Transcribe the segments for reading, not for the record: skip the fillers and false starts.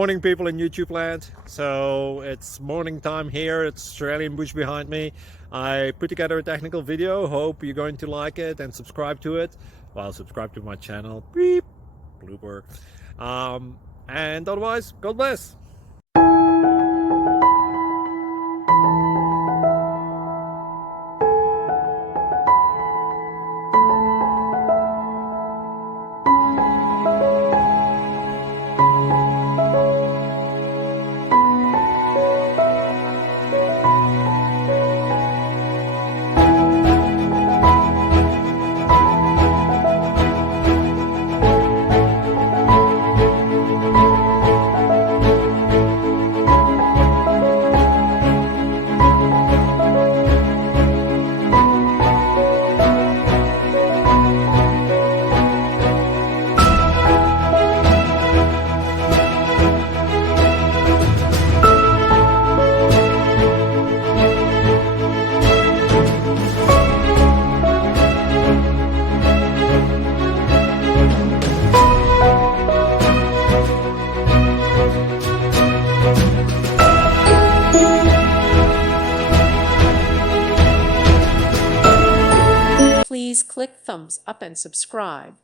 Morning people in YouTube land. So it's morning time here. It's Australian bush behind me. I put together a technical video. Hope you're going to like it and subscribe to it. Well, subscribe to my channel. Beep. Blooper. And otherwise, God bless. Please click thumbs up and subscribe.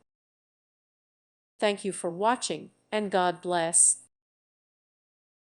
Thank you for watching, and God bless.